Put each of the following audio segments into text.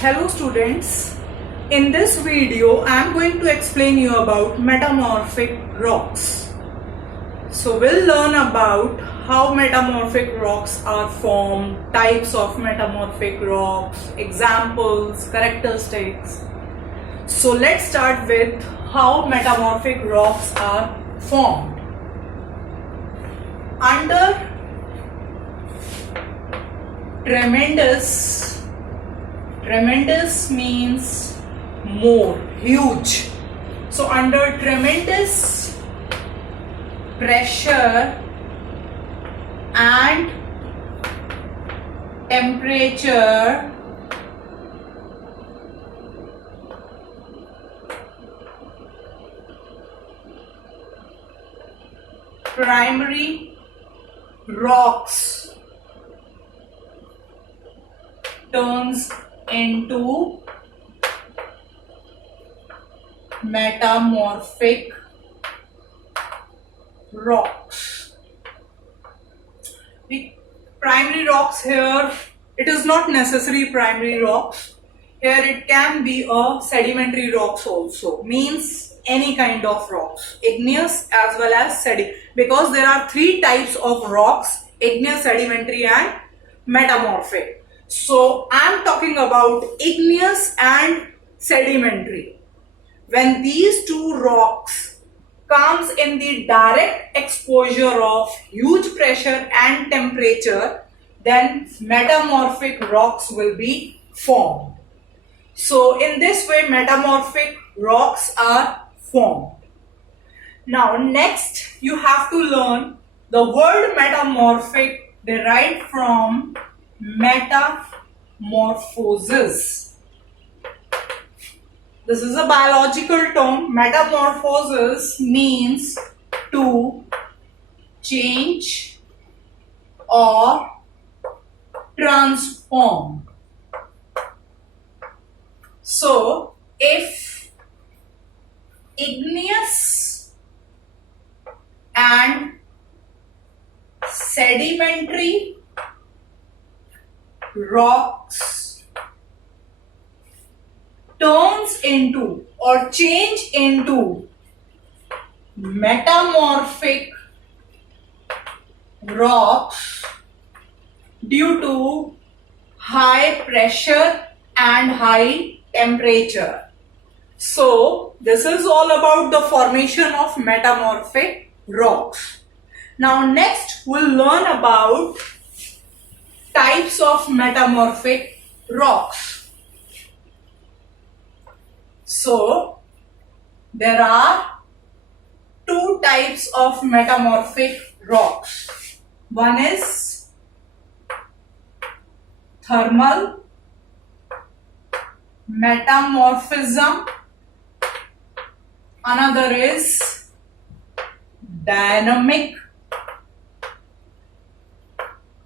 Hello students, in this video I am going to explain you about metamorphic rocks. So we'll learn about how metamorphic rocks are formed, types of metamorphic rocks, examples, characteristics. So let's start with how metamorphic rocks are formed. Under tremendous means more, huge. So under tremendous pressure and temperature, primary rocks turns into metamorphic rocks. The primary rocks here, it is not necessary primary rocks. Here it can be a sedimentary rocks also, means any kind of rocks, igneous as well as because there are three types of rocks: igneous, sedimentary and metamorphic. So I am talking about igneous and sedimentary. When these two rocks comes in the direct exposure of huge pressure and temperature, then metamorphic rocks will be formed. So in this way metamorphic rocks are formed. Now next you have to learn the word metamorphic derived from metamorphosis. This is a biological term. Metamorphosis means to change or transform. So if igneous and sedimentary rocks turns into or change into metamorphic rocks due to high pressure and high temperature. So this is all about the formation of metamorphic rocks. Now next we'll learn about types of metamorphic rocks. So there are two types of metamorphic rocks. One is thermal metamorphism, another is dynamic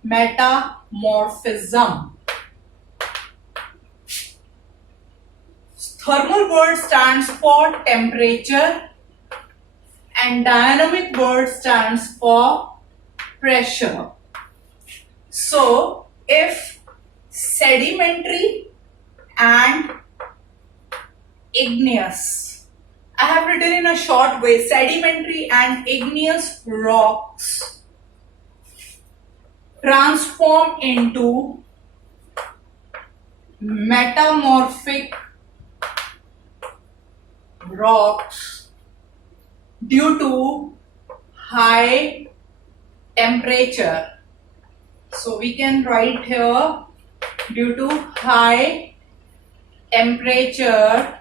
metamorphism. Thermal word stands for temperature and dynamic word stands for pressure. So if sedimentary and igneous, I have written in a short way, sedimentary and igneous rocks transform into metamorphic rocks due to high temperature. So we can write here due to high temperature.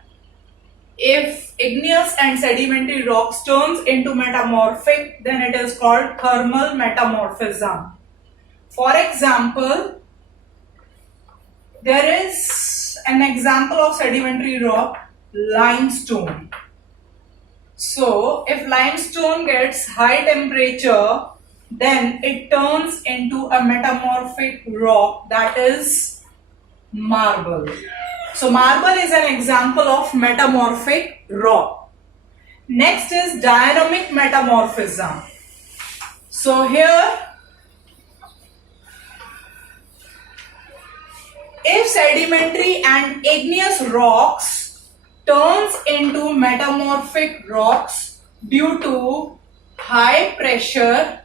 If igneous and sedimentary rocks turns into metamorphic, then it is called thermal metamorphism. For example, there is an example of sedimentary rock, limestone. So if limestone gets high temperature, then it turns into a metamorphic rock, that is marble. So marble is an example of metamorphic rock. Next is dynamic metamorphism. So here If sedimentary and igneous rocks turns into metamorphic rocks due to high pressure,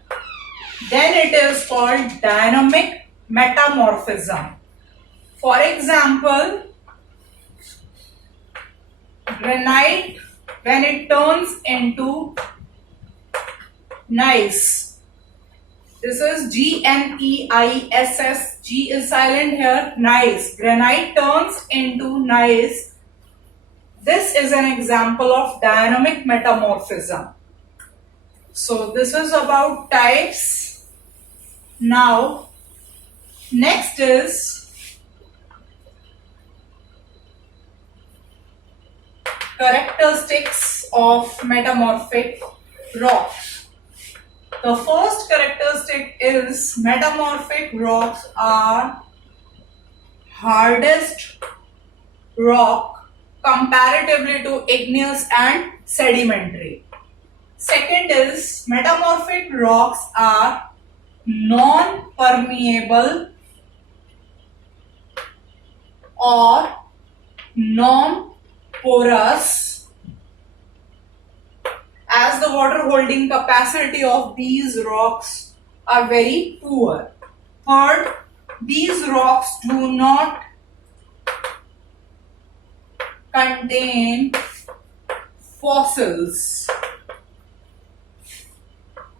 then it is called dynamic metamorphism. For example, granite, when it turns into gneiss, this is Gneiss, G is silent here, gneiss. Granite turns into gneiss. This is an example of dynamic metamorphism. So this is about types. Now, next is characteristics of metamorphic rocks. The first characteristic is metamorphic rocks are hardest rock comparatively to igneous and sedimentary. Second is metamorphic rocks are non-permeable or non-porous, as the water holding capacity of these rocks are very poor. Third, these rocks do not contain fossils.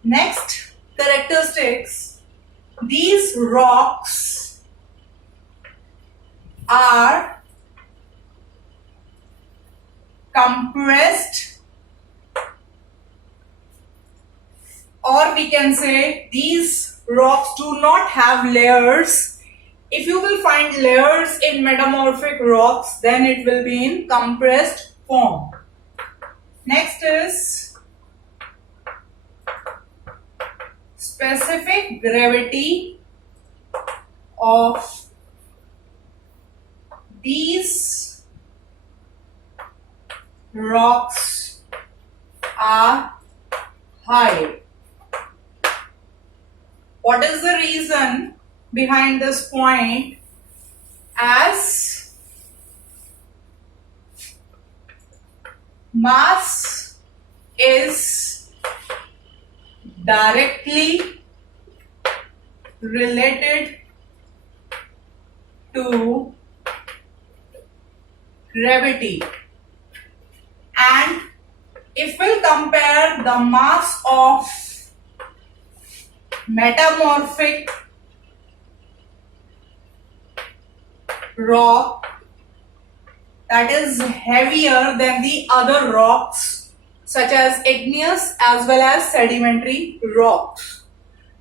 Next characteristics, these rocks are compressed, or we can say these rocks do not have layers. If you will find layers in metamorphic rocks, then it will be in compressed form. Next is specific gravity of these rocks are high. What is the reason behind this point? As mass is directly related to gravity, and if we compare the mass of metamorphic rock, that is heavier than the other rocks such as igneous as well as sedimentary rocks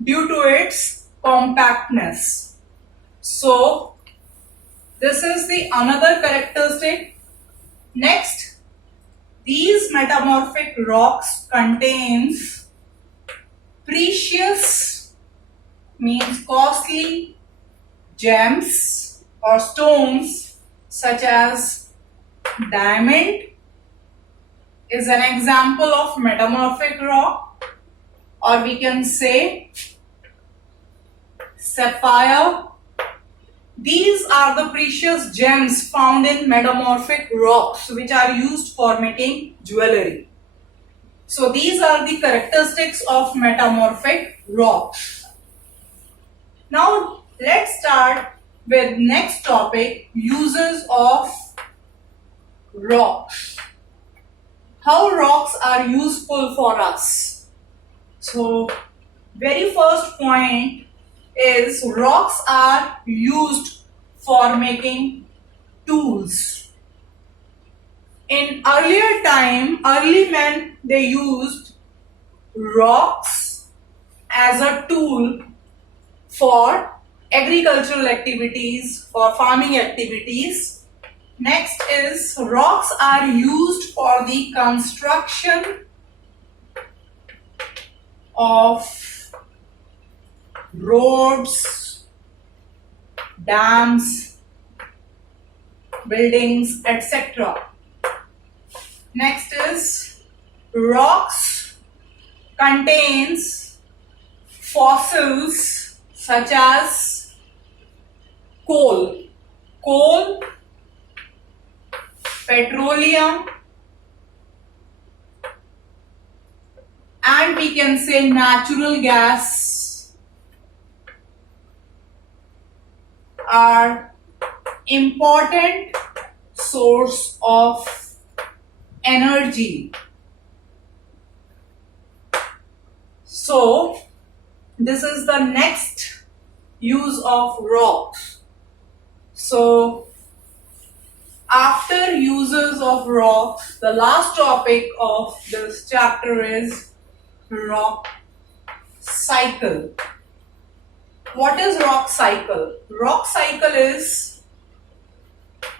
due to its compactness. So this is the another characteristic. Next, these metamorphic rocks contains precious, means costly, gems or stones such as diamond is an example of metamorphic rock, or we can say sapphire. These are the precious gems found in metamorphic rocks which are used for making jewelry. So these are the characteristics of metamorphic rocks. Now let's start with next topic, uses of rocks. How rocks are useful for us. So very first point is rocks are used for making tools. In earlier time, early men, they used rocks as a tool for agricultural activities, for farming activities. Next is rocks are used for the construction of roads, dams, buildings, etc. Next is rocks contains fossils such as coal. coal, petroleum, and we can say natural gas are important source of energy. So this is the next use of rocks. So after uses of rocks, the last topic of this chapter is rock cycle. What is rock cycle? Rock cycle is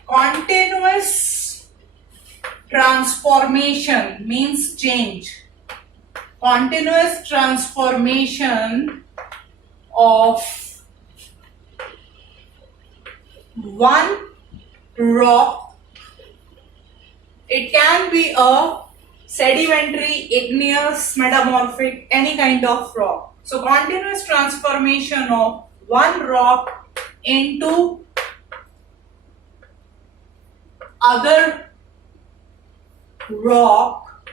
continuous transformation, means change. Continuous transformation of one rock. It can be a sedimentary, igneous, metamorphic, any kind of rock. So continuous transformation of one rock into other rock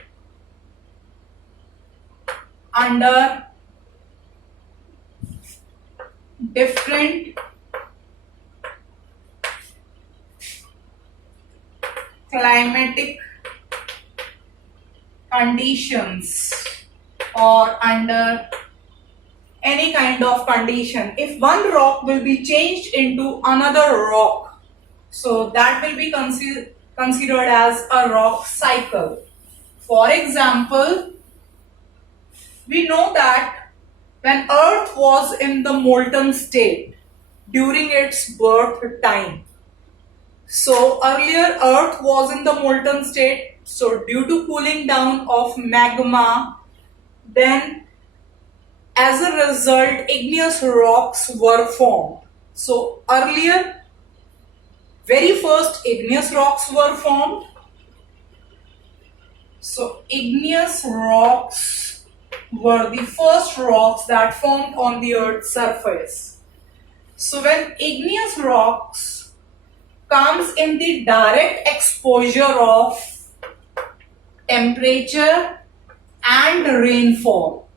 under different climatic conditions or under any kind of condition. If one rock will be changed into another rock, so that will be considered as a rock cycle. For example, we know that when Earth was in the molten state during its birth time, so earlier Earth was in the molten state, so due to cooling down of magma, then as a result igneous rocks were formed. So earlier, very first igneous rocks were formed. So igneous rocks were the first rocks that formed on the Earth's surface. So when igneous rocks comes in the direct exposure of temperature and rainfall.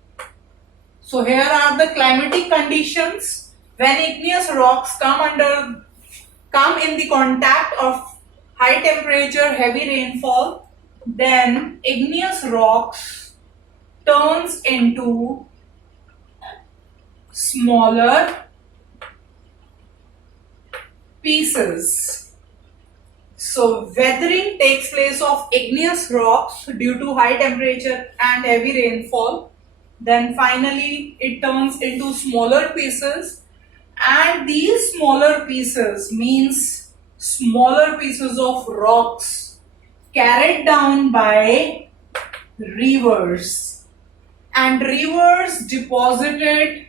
So here are the climatic conditions. When igneous rocks come in the contact of high temperature, heavy rainfall, then igneous rocks turns into smaller pieces. So weathering takes place of igneous rocks due to high temperature and heavy rainfall. Then finally it turns into smaller pieces, and these smaller pieces means smaller pieces of rocks carried down by rivers, and rivers deposited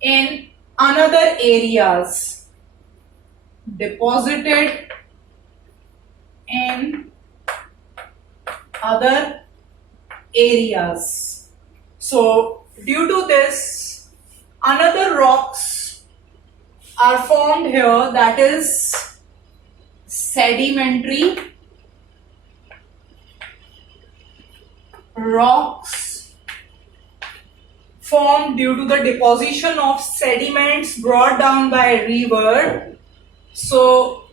in another areas, deposited in other areas. So due to this, another rocks are formed here, that is sedimentary rocks formed due to the deposition of sediments brought down by a river. So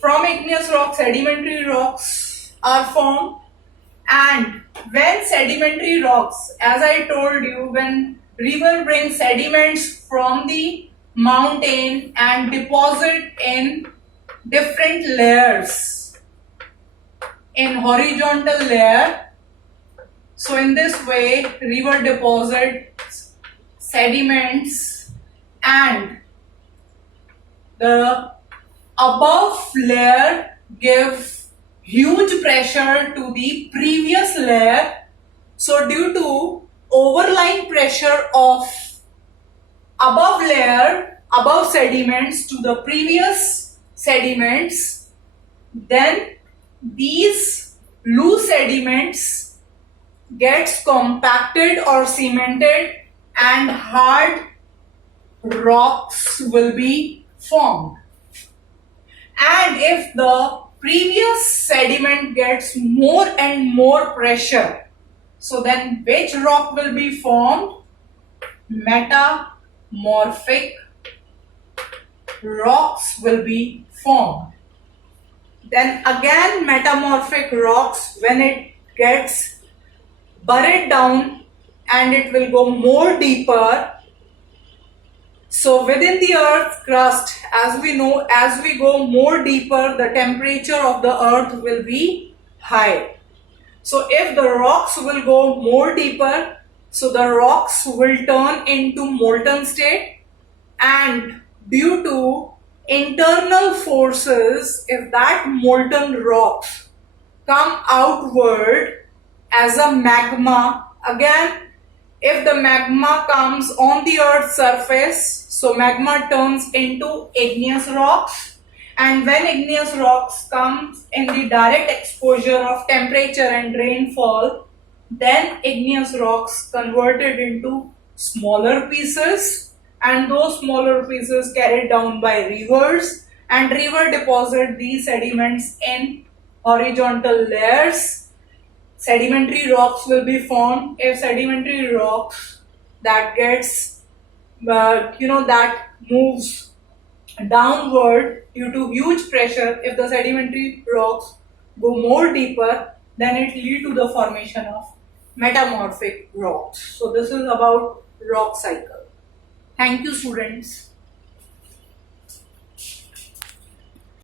from igneous rocks, sedimentary rocks are formed, and when sedimentary rocks, as I told you, when river brings sediments from the mountain and deposit in different layers, in horizontal layer. So in this way, river deposits sediments, and the above layer give huge pressure to the previous layer. So due to overlying pressure of above layer, above sediments to the previous sediments, then these loose sediments gets compacted or cemented and hard rocks will be formed. And if the previous sediment gets more and more pressure, so then which rock will be formed? Metamorphic rocks will be formed. Then again, metamorphic rocks, when it gets buried down and it will go more deeper. So within the earth crust, as we know, as we go more deeper, the temperature of the earth will be high. So if the rocks will go more deeper, so the rocks will turn into molten state, and due to internal forces, if that molten rocks come outward as a magma, again, if the magma comes on the earth's surface, so magma turns into igneous rocks, and when igneous rocks comes in the direct exposure of temperature and rainfall, then igneous rocks converted into smaller pieces, and those smaller pieces carried down by rivers, and river deposit these sediments in horizontal layers. Sedimentary rocks will be formed. If sedimentary rocks that gets that moves downward due to huge pressure, if the sedimentary rocks go more deeper, then it lead to the formation of metamorphic rocks. So this is about rock cycle. Thank you, students.